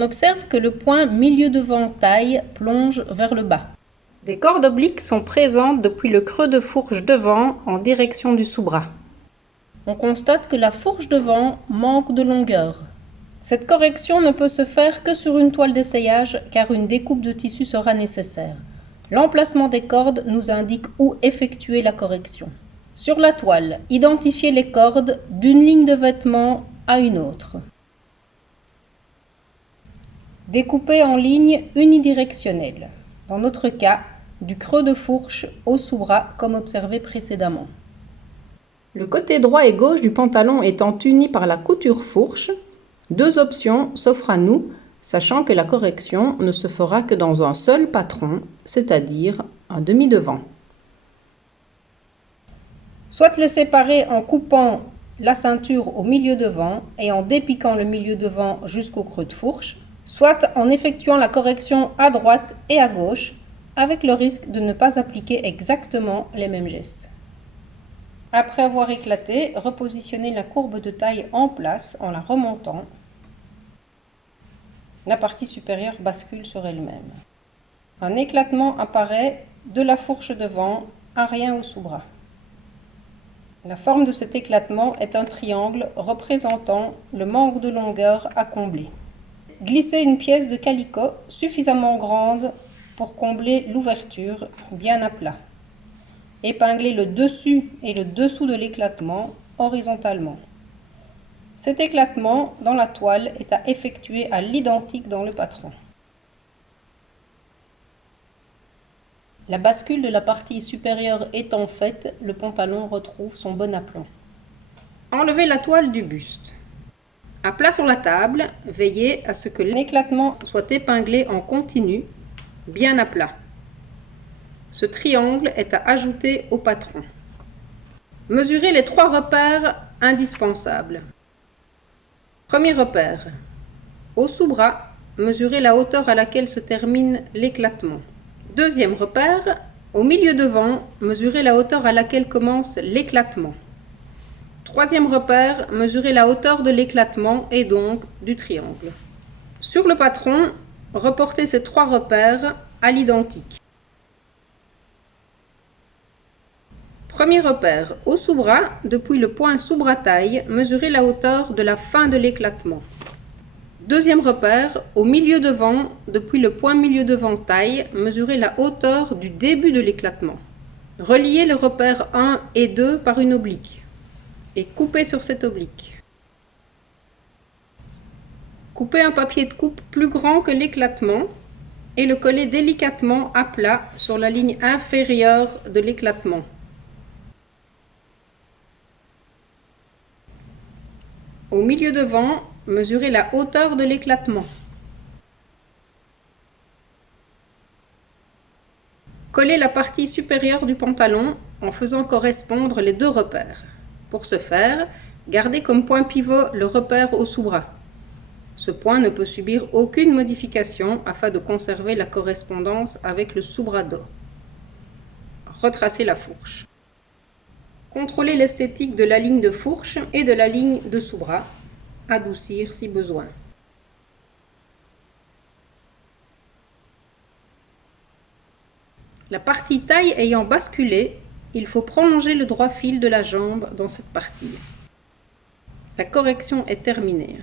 On observe que le point milieu devant taille plonge vers le bas. Des cordes obliques sont présentes depuis le creux de fourche devant en direction du sous-bras. On constate que la fourche devant manque de longueur. Cette correction ne peut se faire que sur une toile d'essayage car une découpe de tissu sera nécessaire. L'emplacement des cordes nous indique où effectuer la correction. Sur la toile, identifiez les cordes d'une ligne de vêtement à une autre. Découpez en ligne unidirectionnelle. Dans notre cas, du creux de fourche au sous-bras comme observé précédemment. Le côté droit et gauche du pantalon étant unis par la couture fourche, deux options s'offrent à nous, sachant que la correction ne se fera que dans un seul patron, c'est-à-dire un demi-devant. Soit les séparer en coupant la ceinture au milieu devant et en dépiquant le milieu devant jusqu'au creux de fourche, soit en effectuant la correction à droite et à gauche, avec le risque de ne pas appliquer exactement les mêmes gestes. Après avoir éclaté, repositionnez la courbe de taille en place en la remontant. La partie supérieure bascule sur elle-même. Un éclatement apparaît de la fourche devant à rien au sous-bras. La forme de cet éclatement est un triangle représentant le manque de longueur à combler. Glissez une pièce de calicot suffisamment grande pour combler l'ouverture bien à plat. Épinglez le dessus et le dessous de l'éclatement horizontalement. Cet éclatement dans la toile est à effectuer à l'identique dans le patron. La bascule de la partie supérieure étant faite, le pantalon retrouve son bon aplomb. Enlevez la toile du buste. À plat sur la table, veillez à ce que l'éclatement soit épinglé en continu, bien à plat. Ce triangle est à ajouter au patron. Mesurez les 3 repères indispensables. Premier repère. Au sous-bras, mesurez la hauteur à laquelle se termine l'éclatement. Deuxième repère. Au milieu devant, mesurez la hauteur à laquelle commence l'éclatement. Troisième repère, mesurez la hauteur de l'éclatement et donc du triangle. Sur le patron, reportez ces 3 repères à l'identique. Premier repère, au sous-bras, depuis le point sous-bras taille, mesurez la hauteur de la fin de l'éclatement. Deuxième repère, au milieu devant, depuis le point milieu devant taille, mesurez la hauteur du début de l'éclatement. Reliez le repère 1 et 2 par une oblique et coupez sur cette oblique. Coupez un papier de coupe plus grand que l'éclatement et le collez délicatement à plat sur la ligne inférieure de l'éclatement. Au milieu devant, mesurez la hauteur de l'éclatement. Collez la partie supérieure du pantalon en faisant correspondre les 2 repères. Pour ce faire, gardez comme point pivot le repère au sous-bras. Ce point ne peut subir aucune modification afin de conserver la correspondance avec le sous-bras dos. Retracez la fourche. Contrôlez l'esthétique de la ligne de fourche et de la ligne de sous-bras. Adoucir si besoin. La partie taille ayant basculé, il faut prolonger le droit fil de la jambe dans cette partie. La correction est terminée.